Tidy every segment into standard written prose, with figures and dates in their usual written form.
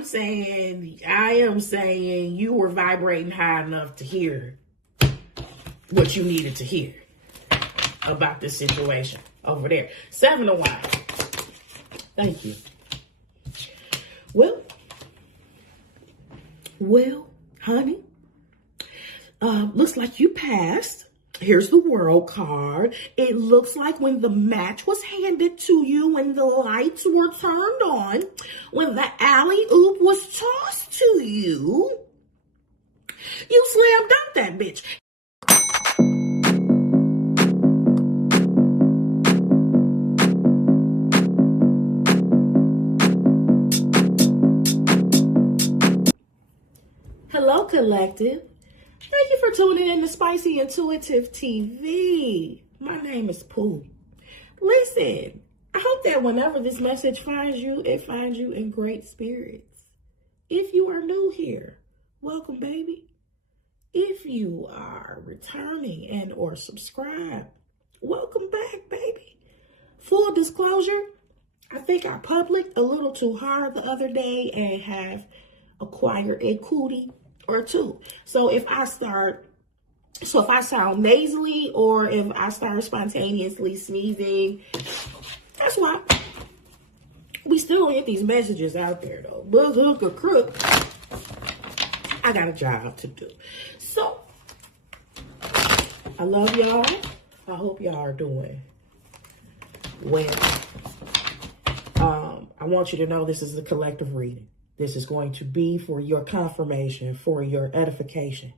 am saying you were vibrating high enough to hear what you needed to hear about this situation over there. 7 of Wands. Thank you. Well, honey, looks like you passed. Here's the World card. It looks like when the match was handed to you, when the lights were turned on, when the alley-oop was tossed to you, you slam dunked that bitch. Hello, collective. Thank you for tuning in to Spicy Intuitive TV. My name is Pooh. Listen, I hope that whenever this message finds you, it finds you in great spirits. If you are new here, welcome, baby. If you are returning and or subscribed, welcome back, baby. Full disclosure, I think I publicked a little too hard the other day and have acquired a cootie or two. So if I sound nasally or if I start spontaneously sneezing, that's why. We still don't get these messages out there though. Bug hook or crook. I got a job to do. So I love y'all. I hope y'all are doing well. I want you to know this is a collective reading. This is going to be for your confirmation, for your edification,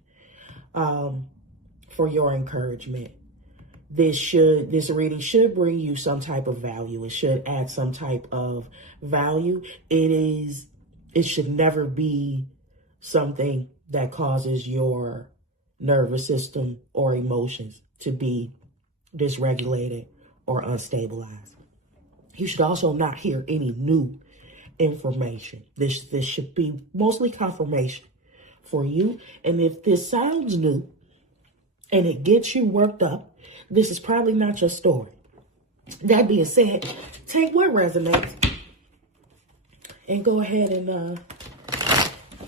for your encouragement. This reading should bring you some type of value. It should add some type of value. It should never be something that causes your nervous system or emotions to be dysregulated or unstabilized. You should also not hear any new information. This should be mostly confirmation for you. And if this sounds new and it gets you worked up, this is probably not your story. That being said, take what resonates and go ahead and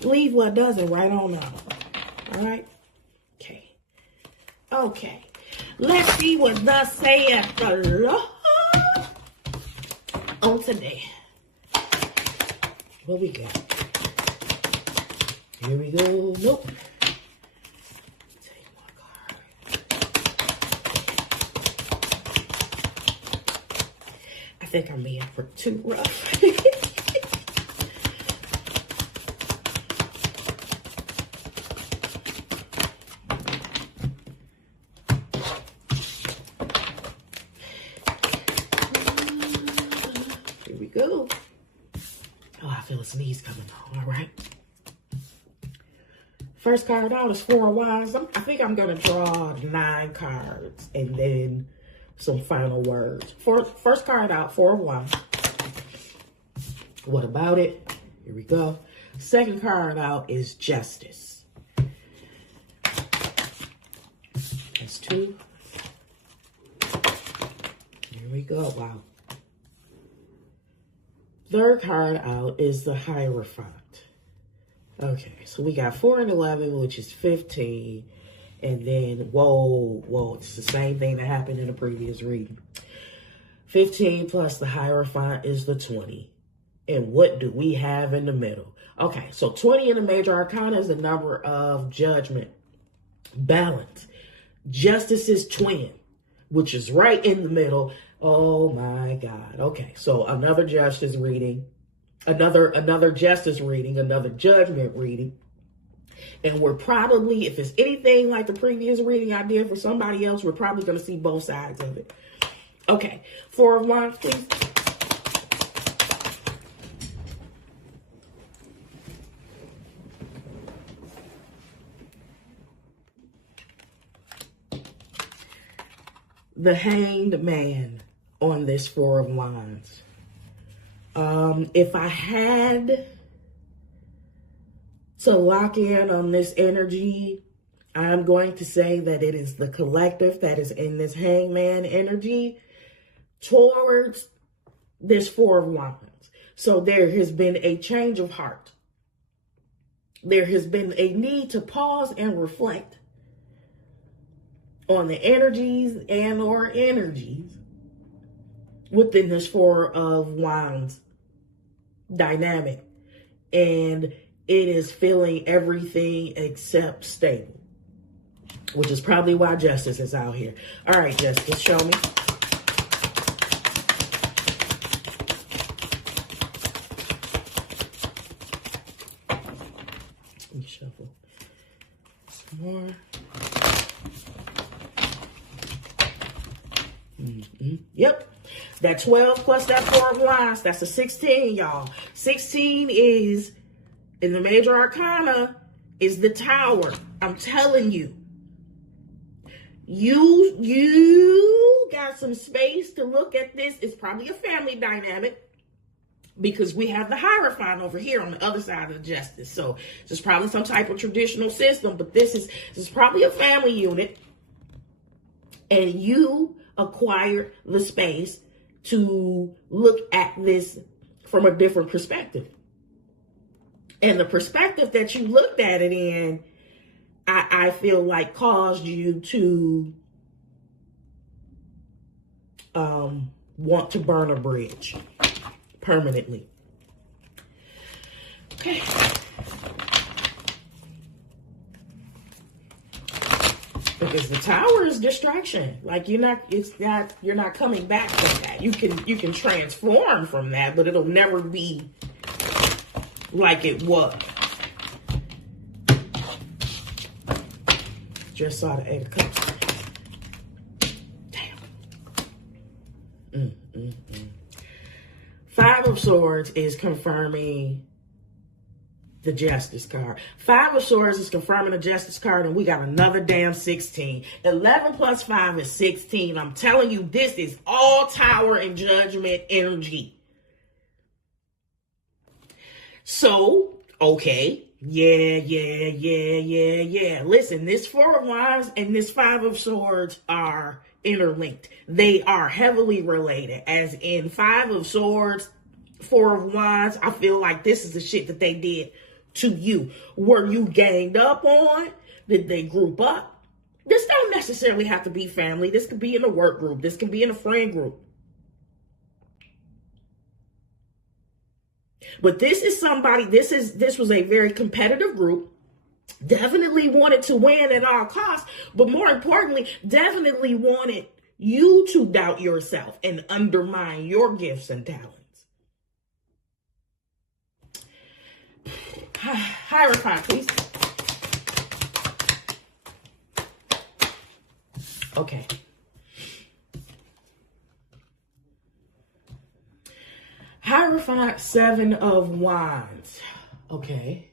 leave what doesn't right on out. All right? Okay. Let's see what thus saith the Lord on today. What we got? Here we go. Nope. Take one card. I think I'm being for too rough. Here we go. Oh, I feel a sneeze coming on. All right. First card out is 4 of Wands. I think I'm going to draw 9 cards and then some final words. First card out, 4 of Wands. What about it? Here we go. Second card out is Justice. That's 2. Here we go. Wow. Third card out is the Hierophant. Okay, so we got 4 and 11, which is 15. And then, whoa, it's the same thing that happened in the previous reading. 15 plus the Hierophant is the 20. And what do we have in the middle? Okay, so 20 in the Major Arcana is the number of judgment, balance. Justice is twin, which is right in the middle. Oh my God. Okay, so another justice reading, another justice reading, another judgment reading. And we're probably, if it's anything like the previous reading I did for somebody else, we're probably going to see both sides of it. Okay, 4 of Wands, please. The Hanged Man on this 4 of Wands. If I had to lock in on this energy, I'm going to say that it is the collective that is in this Hangman energy towards this 4 of Wands. So there has been a change of heart there has been a need to pause and reflect on the energies and or energies within this Four of Wands dynamic. And it is feeling everything except stable, which is probably why Justice is out here. All right, Justice, show me. Let me shuffle some more. Yep. That 12 plus that 4 of Wands, that's a 16, y'all. 16 is, in the major arcana, is the Tower. I'm telling you. You got some space to look at this. It's probably a family dynamic because we have the Hierophant over here on the other side of the Justice. So it's probably some type of traditional system, but this is probably a family unit. And you acquired the space to look at this from a different perspective. And the perspective that you looked at it in, I feel like caused you to want to burn a bridge permanently. Okay. Because the Tower is distraction. Like you're not coming back from that. You can transform from that, but it'll never be like it was. Just saw the 8 of Cups. Damn. 5 of Swords is confirming the Justice card. 5 of Swords is confirming the Justice card, and we got another damn 16. 11 plus 5 is 16. I'm telling you, this is all Tower and Judgment energy. So, okay. Yeah. Listen, this 4 of Wands and this 5 of Swords are interlinked. They are heavily related. As in 5 of Swords, 4 of Wands, I feel like this is the shit that they did to you. Were you ganged up on? Did they group up? This don't necessarily have to be family. This could be in a work group. This can be in a friend group. But this is somebody, this was a very competitive group. Definitely wanted to win at all costs. But more importantly, definitely wanted you to doubt yourself and undermine your gifts and talents. Hierophant, please. Okay. Hierophant, 7 of Wands. Okay.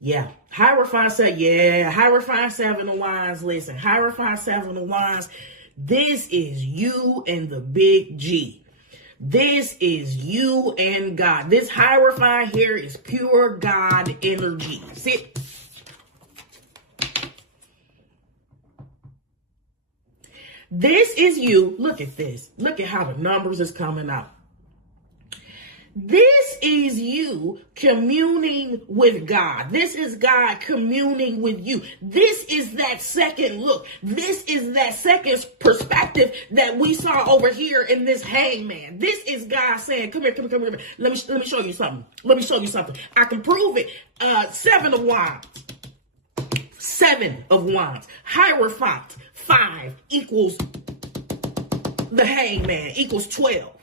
Yeah. Hierophant said, yeah. Hierophant, 7 of Wands. Listen, Hierophant, 7 of Wands. This is you and the big G. This is you and God. This Hierophant here is pure God energy. See? This is you. Look at this. Look at how the numbers is coming out. This is you communing with God. This is God communing with you. This is that second look. This is that second perspective that we saw over here in this hangman. This is God saying, come here. Let me show you something. I can prove it. 7 of Wands. 7 of Wands. Hierophant. 5 equals the hangman equals 12.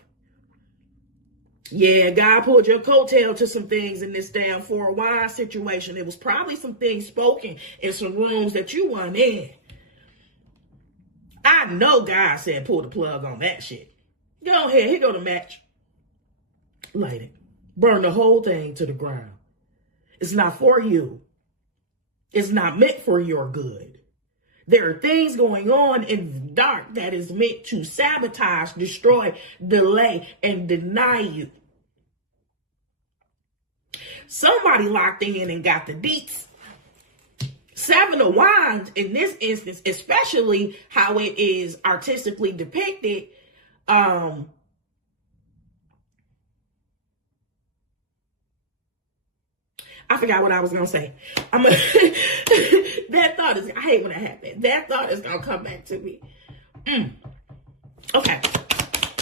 Yeah, God pulled your coattail to some things in this damn 4 of Wands situation. It was probably some things spoken in some rooms that you weren't in. I know God said pull the plug on that shit. Go ahead, here go the match. Light it. Burn the whole thing to the ground. It's not for you. It's not meant for your good. There are things going on in the dark that is meant to sabotage, destroy, delay, and deny you. Somebody locked in and got the deets. 7 of Wands in this instance, especially how it is artistically depicted, I forgot what I was going to say. That thought is, I hate when that happens. That thought is going to come back to me. Okay.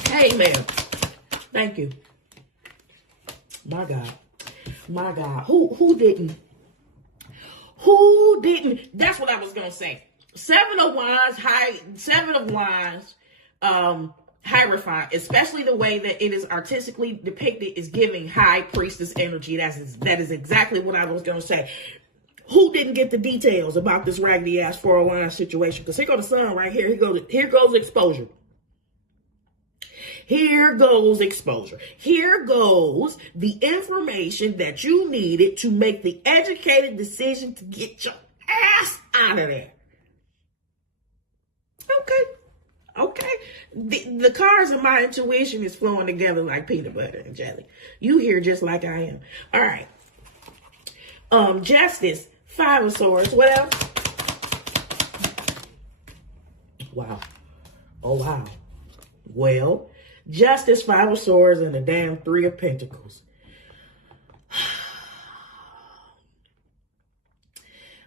Hey, man. Thank you. My God. My God. Who didn't? Who didn't? That's what I was going to say. Seven of Wands, Hierophant, especially the way that it is artistically depicted, is giving high priestess energy. That is exactly what I was going to say. Who didn't get the details about this raggedy ass 409 situation? Because here goes the sun right here. Here goes exposure. Here goes exposure. Here goes the information that you needed to make the educated decision to get your ass out of there. Okay. The cards of my intuition is flowing together like peanut butter and jelly. You hear just like I am. All right. Justice, 5 of Swords. What else? Wow. Oh, wow. Well, Justice, 5 of Swords, and the damn 3 of Pentacles.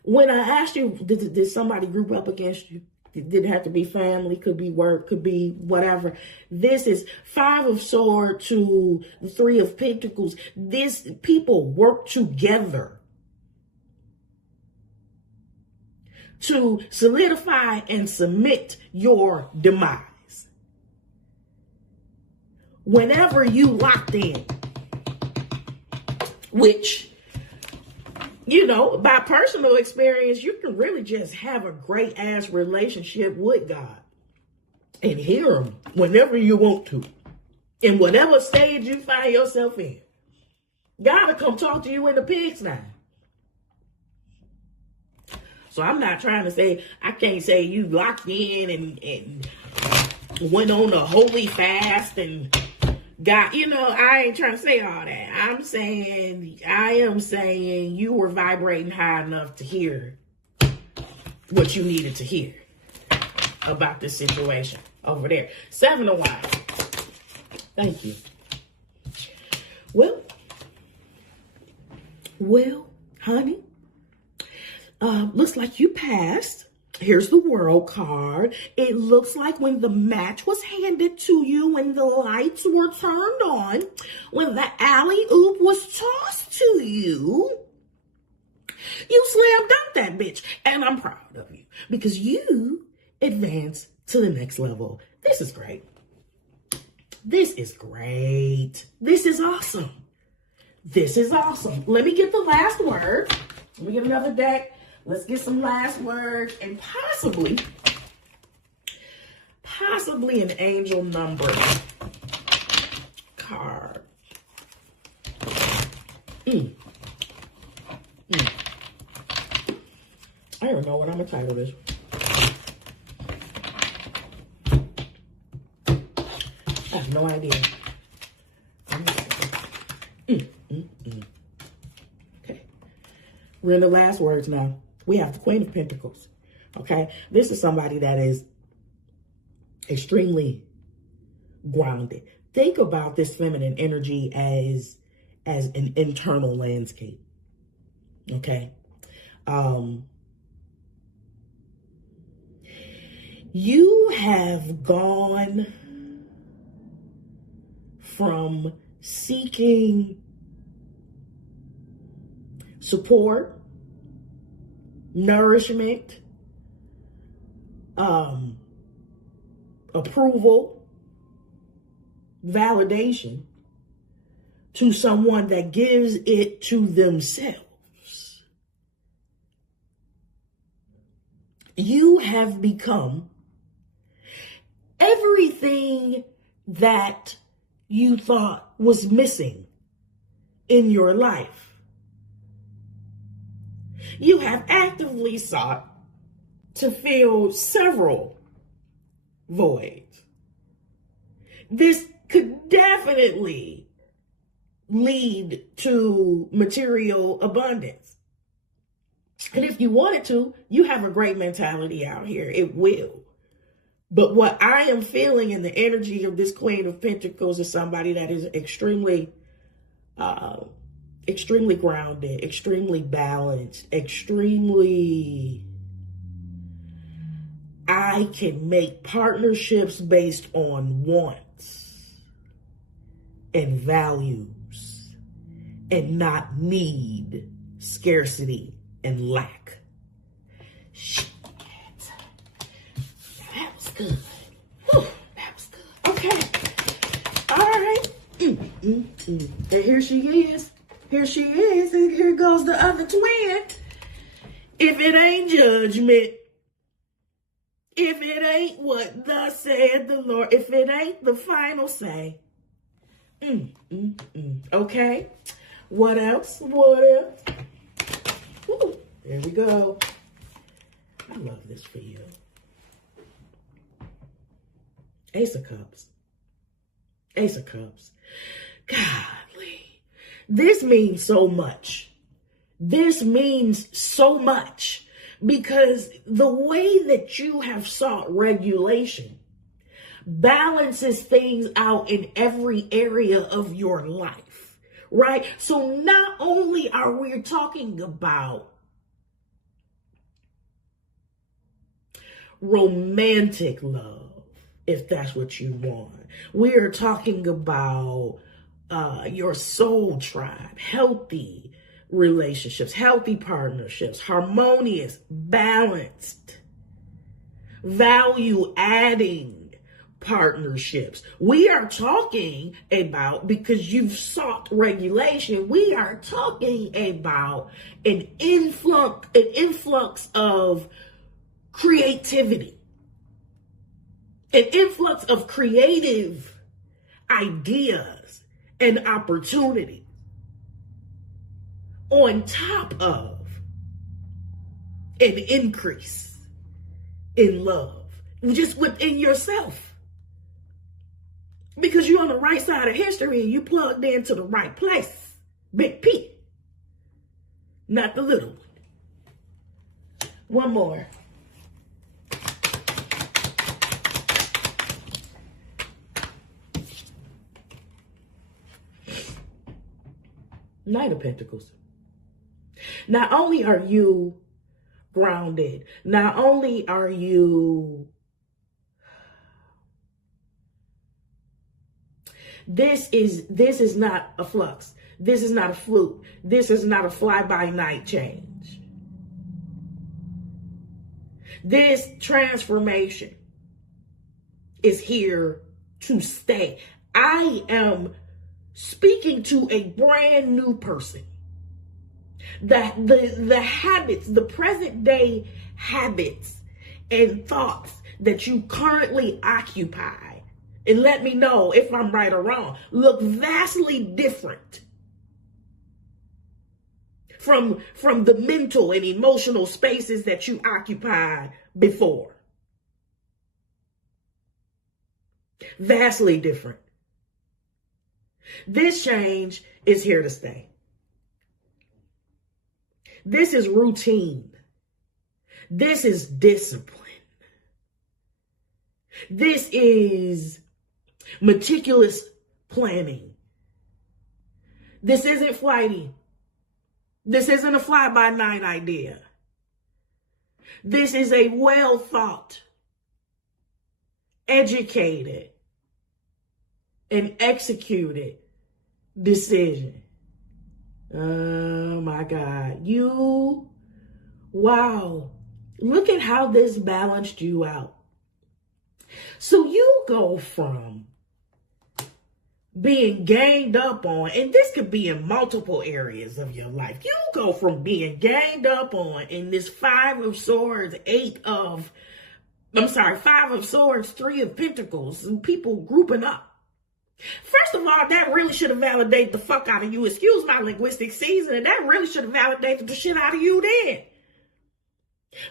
When I asked you, did somebody group up against you? It didn't have to be family, could be work, could be whatever. This is 5 of Swords to the 3 of Pentacles. This people work together to solidify and cement your demise. Whenever you locked in, which, you know, by personal experience, you can really just have a great ass relationship with God and hear him whenever you want to, in whatever stage you find yourself in. God will come talk to you in the pigsty. So I'm not trying to say, I can't say you locked in and went on a holy fast and God, you know, I ain't trying to say all that. I am saying you were vibrating high enough to hear what you needed to hear about this situation over there. 7 of Wands. Thank you. Well, honey, looks like you passed. Here's the World card. It looks like when the match was handed to you, when the lights were turned on, when the alley-oop was tossed to you, you slam dunked that bitch. And I'm proud of you because you advanced to the next level. This is great. This is great. This is awesome. This is awesome. Let me get the last word. Let me get another deck. Let's get some last words and possibly an angel number card. I don't know what I'm gonna title this. I have no idea. Okay. We're in the last words now. We have the Queen of Pentacles. Okay. This is somebody that is extremely grounded. Think about this feminine energy as an internal landscape. Okay. You have gone from seeking support, nourishment, approval, validation to someone that gives it to themselves. You have become everything that you thought was missing in your life. You have actively sought to fill several voids. This could definitely lead to material abundance. And if you wanted to, you have a great mentality out here. It will. But what I am feeling in the energy of this Queen of Pentacles is somebody that is extremely extremely grounded, extremely balanced, extremely, I can make partnerships based on wants and values and not need, scarcity, and lack. Shit. That was good. Whew, that was good. Okay. All right. And here she is. Here she is. And here goes the other twin. If it ain't judgment, if it ain't what thus said the Lord, if it ain't the final say. Okay. What else? What else? Woo. There we go. I love this for you. Ace of Cups. Ace of Cups. Golly. This means so much. This means so much because the way that you have sought regulation balances things out in every area of your life, right? So not only are we talking about romantic love, if that's what you want, we are talking about your soul tribe, healthy relationships, healthy partnerships, harmonious, balanced, value adding partnerships. We are talking about, because you've sought regulation, we are talking about an influx of creativity, an influx of creative ideas and opportunity on top of an increase in love just within yourself. Because you're on the right side of history and you plugged into the right place. Big P. Not the little one. One more. Knight of Pentacles. Not only are you grounded, not only are you This is not a flux. This is not a fluke. This is not a fly-by-night change. This transformation is here to stay. I am speaking to a brand new person. The habits, the present day habits and thoughts that you currently occupy, and let me know if I'm right or wrong, look vastly different from the mental and emotional spaces that you occupied before. Vastly different. This change is here to stay. This is routine. This is discipline. This is meticulous planning. This isn't flighty. This isn't a fly-by-night idea. This is a well-thought, educated, and executed decision. Oh my God. Wow. Look at how this balanced you out. So you go from being ganged up on, and this could be in multiple areas of your life. You go from being ganged up on in this Five of Swords, Five of Swords, Three of Pentacles, and people grouping up. First of all, that really should have validated the fuck out of you. Excuse my linguistic seasoning. That really should have validated the shit out of you then.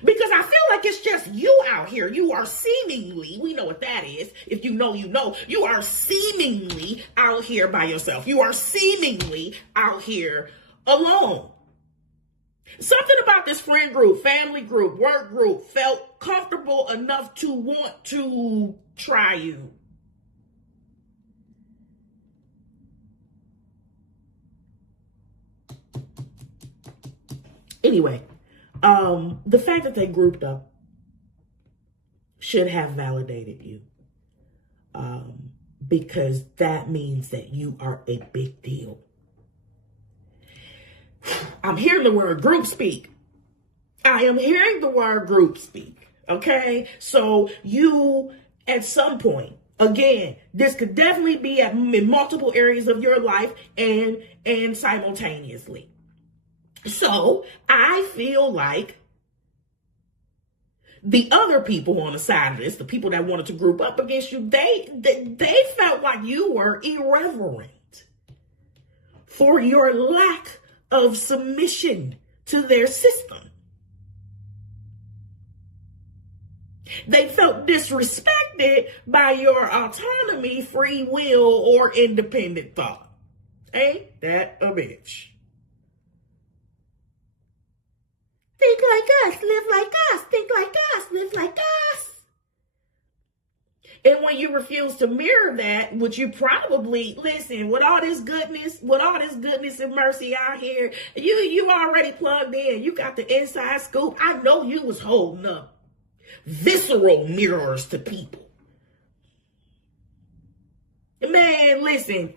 Because I feel like it's just you out here. You are seemingly, we know what that is. If you know, you know. You are seemingly out here by yourself. You are seemingly out here alone. Something about this friend group, family group, work group felt comfortable enough to want to try you. Anyway, the fact that they grouped up should have validated you. Because that means that you are a big deal. I'm hearing the word group speak. I am hearing the word group speak. Okay? So you, at some point, again, this could definitely be in multiple areas of your life and simultaneously. So I feel like the other people on the side of this, the people that wanted to group up against you, they felt like you were irreverent for your lack of submission to their system. They felt disrespected by your autonomy, free will, or independent thought. Ain't that a bitch? Think like us, live like us, think like us, live like us. And when you refuse to mirror that, which you probably, listen, with all this goodness and mercy out here, you already plugged in. You got the inside scoop. I know you was holding up visceral mirrors to people. Man, listen,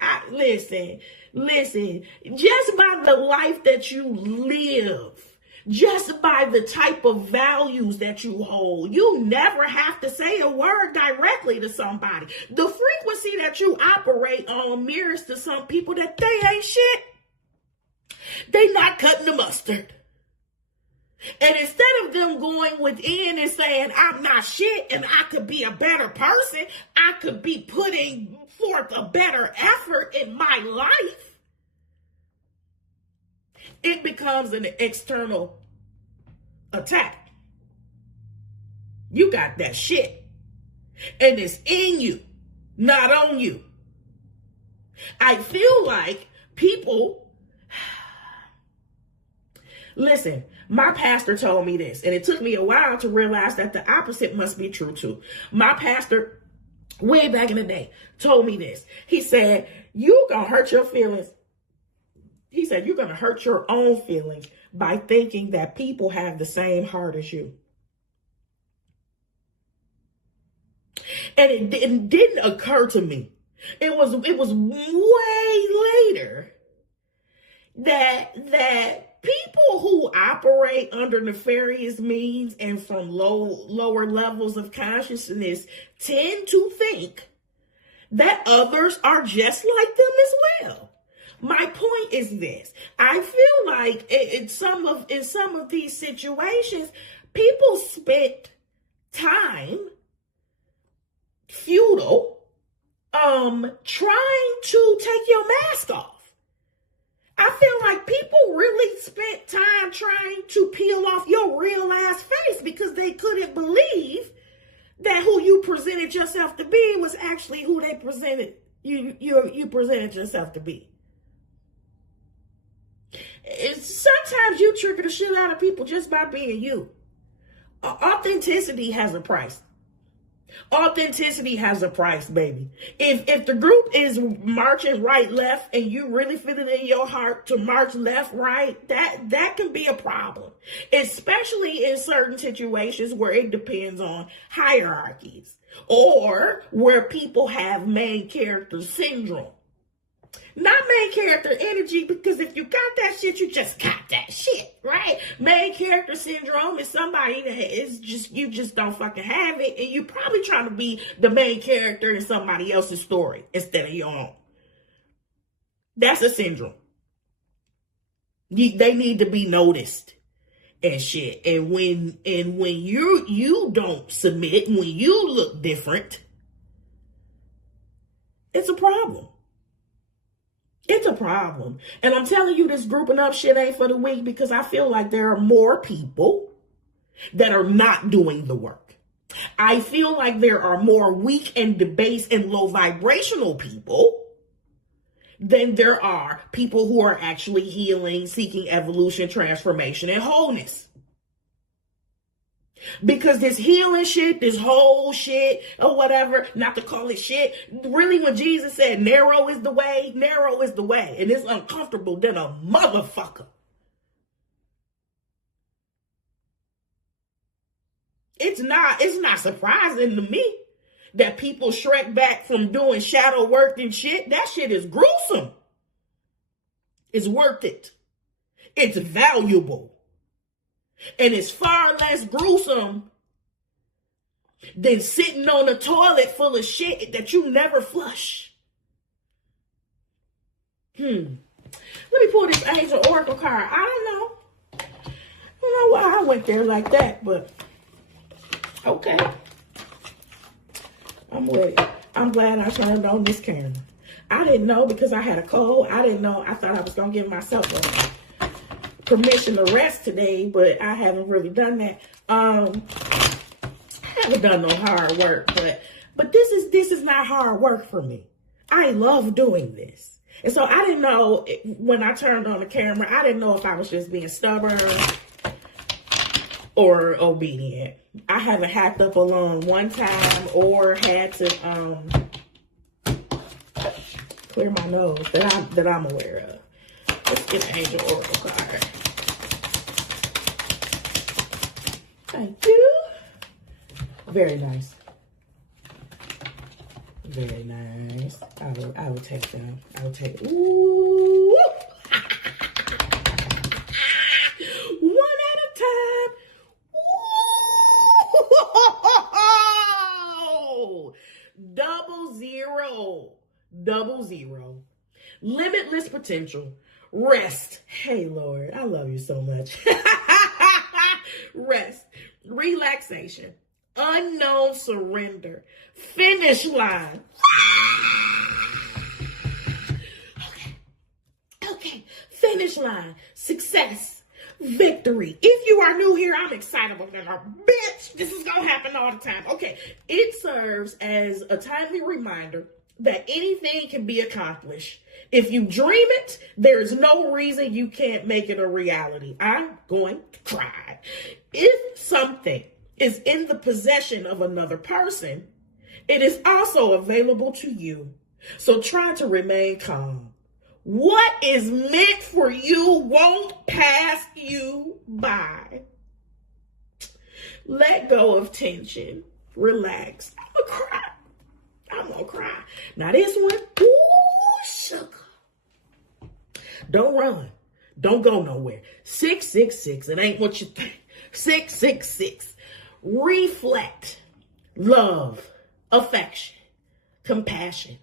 just by the life that you live, just by the type of values that you hold, you never have to say a word directly to somebody. The frequency that you operate on mirrors to some people that they ain't shit. They not cutting the mustard. And instead of them going within and saying, I'm not shit and I could be a better person, I could be putting forth a better effort in my life, it becomes an external attack. You got that shit. And it's in you, not on you. I feel like people, listen, my pastor told me this, and it took me a while to realize that the opposite must be true too. My pastor, way back in the day, told me this. He said, you gonna hurt your feelings. He said, you're going to hurt your own feelings by thinking that people have the same heart as you. And it didn't occur to me. It was way later that people who operate under nefarious means and from lower levels of consciousness tend to think that others are just like them as well. My point is this. I feel like in some of these situations, people spent time futile trying to take your mask off. I feel like people really spent time trying to peel off your real ass face because they couldn't believe that who you presented yourself to be was actually who they presented you presented yourself to be. Sometimes you trigger the shit out of people just by being you. Authenticity has a price. Authenticity has a price, baby. If the group is marching right, left, and you really feel it in your heart to march left, right, that can be a problem. Especially in certain situations where it depends on hierarchies or where people have main character syndrome. Not main character energy, because if you got that shit, you just got that shit, right? Main character syndrome is somebody that is you just don't fucking have it, and you're probably trying to be the main character in somebody else's story instead of your own. That's a syndrome. They need to be noticed and shit. And when you don't submit, when you look different, it's a problem. It's a problem. And I'm telling you, this grouping up shit ain't for the weak, because I feel like there are more people that are not doing the work. I feel like there are more weak and debased and low vibrational people than there are people who are actually healing, seeking evolution, transformation, and wholeness. Because this healing shit, this whole shit, or whatever, not to call it shit, really when Jesus said narrow is the way, and it's uncomfortable than a motherfucker. It's not surprising to me that people shrek back from doing shadow work and shit. That shit is gruesome. It's worth it. It's valuable. And it's far less gruesome than sitting on a toilet full of shit that you never flush. Let me pull this Angel Oracle card. I don't know why I went there like that, but okay. I'm with it. I'm glad I turned on this camera. I didn't know because I had a cold. I didn't know. I thought I was going to give myself permission to rest today, but I haven't really done that. I haven't done no hard work, but this is not hard work for me. I love doing this. And so I didn't know when I turned on the camera, I didn't know if I was just being stubborn or obedient. I haven't hacked up alone one time or had to clear my nose that I'm aware of. Let's get an Angel Oracle card. Thank you. Very nice. Very nice. I will take them. I will take. Ooh. One at a time. Ooh. Double zero. Limitless potential. Rest. Hey, Lord, I love you so much. Rest. Relaxation. Unknown surrender. Finish line. Okay. Finish line. Success. Victory. If you are new here, I'm excited about that. Bitch, this is going to happen all the time. Okay. It serves as a timely reminder that anything can be accomplished. If you dream it, there's no reason you can't make it a reality. I'm going to cry. If something is in the possession of another person, it is also available to you. So try to remain calm. What is meant for you won't pass you by. Let go of tension. Relax. I'm gonna cry. Now this one, ooh, sugar. Don't run. Don't go nowhere. 666. It ain't what you think. 666. Reflect. Love. Affection. Compassion.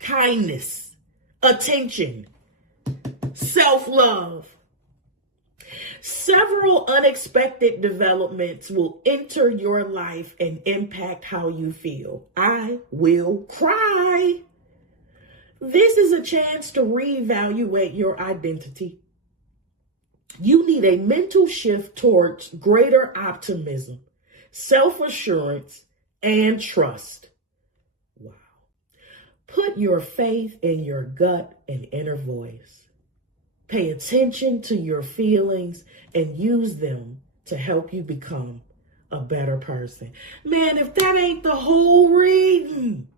Kindness. Attention. Self-love. Several unexpected developments will enter your life and impact how you feel. I will cry. This is a chance to reevaluate your identity. You need a mental shift towards greater optimism, self-assurance, and trust. Wow. Put your faith in your gut and inner voice. Pay attention to your feelings and use them to help you become a better person. Man, if that ain't the whole reading,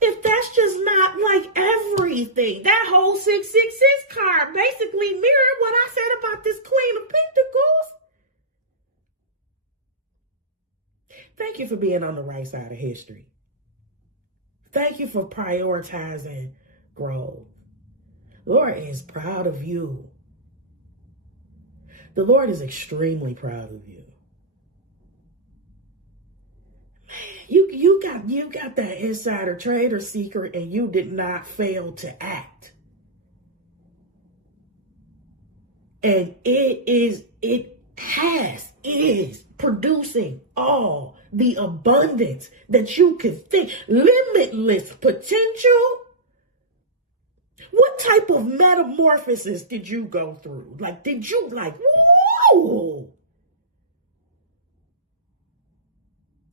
if that's just not like everything, that whole 666 card basically mirrored what I said about this Queen of Pentacles. Thank you for being on the right side of history. Thank you for prioritizing growth. The Lord is proud of you. The Lord is extremely proud of you. You got that insider trader secret and you did not fail to act. And it is producing all the abundance that you could think. Limitless potential. What type of metamorphosis did you go through? Like, did you whoa?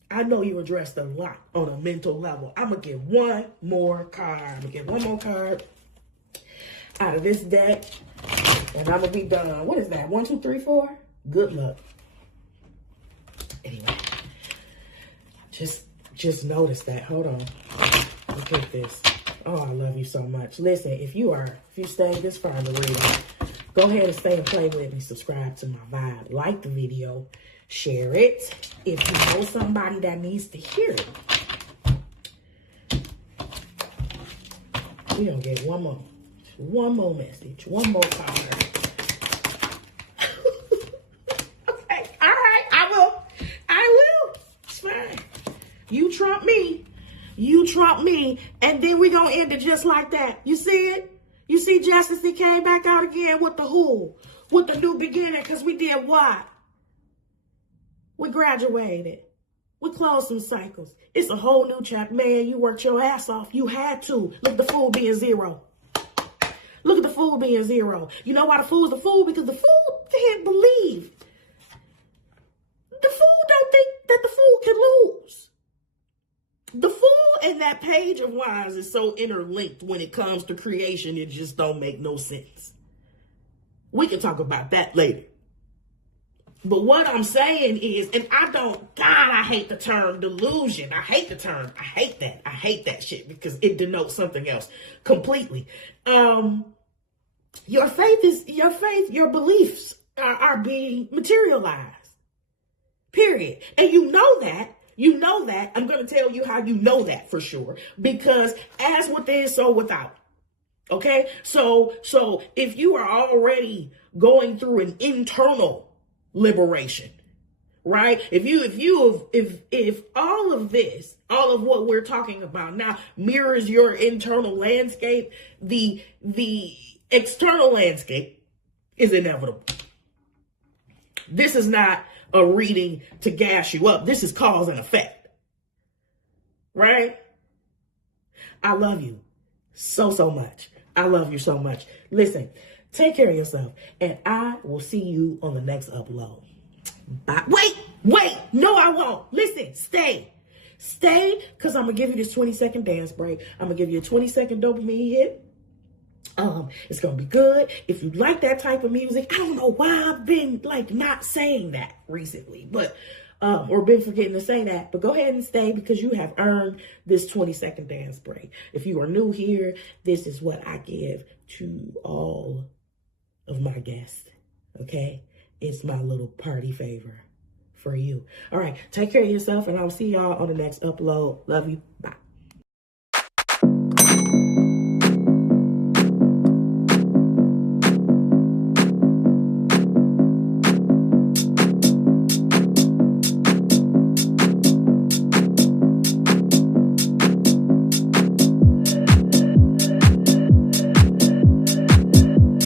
I know you addressed a lot on a mental level. I'm going to get one more card. Out of this deck. And I'm going to be done. What is that? 1, 2, 3, 4? Good luck. Anyway. Just notice that. Hold on. Look at this. Oh, I love you so much. Listen, if you stayed this far in the reading, Go ahead and stay and play with me. Subscribe to my vibe. Like the video. Share it if you know somebody that needs to hear it. We're going to get one more message. One more card. Okay. All right. I will. It's fine. You trump me. And then we're going to end it just like that. You see it? You see Justice, he came back out again with the who? With the new beginning, because we did what? We graduated. We closed some cycles. It's a whole new chapter. Man, you worked your ass off. You had to. Look at the fool being 0. Look at the fool being 0. You know why the fool's the fool? Because the fool can't believe. The fool don't think that the fool can lose. The fool and that page of wands is so interlinked when it comes to creation, it just don't make no sense. We can talk about that later. But what I'm saying is, and I hate the term delusion. I hate that. I hate that shit because it denotes something else completely. Your beliefs are being materialized. Period. And you know that. I'm going to tell you how you know that for sure. Because as within, so without. Okay? So if you are already going through an internal liberation, right? If all of this, all of what we're talking about now mirrors your internal landscape, the external landscape is inevitable. This is not a reading to gas you up. This is cause and effect. Right? I love you so much. I love you so much. Listen, take care of yourself, and I will see you on the next upload. Bye. Wait. No, I won't. Listen, stay, because I'm going to give you this 20-second dance break. I'm going to give you a 20-second dopamine hit. It's going to be good. If you like that type of music, I don't know why I've been like not saying that recently, but, or been forgetting to say that, but go ahead and stay because you have earned this 20-second dance break. If you are new here, this is what I give to all of my guests. Okay. It's my little party favor for you. All right. Take care of yourself and I'll see y'all on the next upload. Love you. Bye.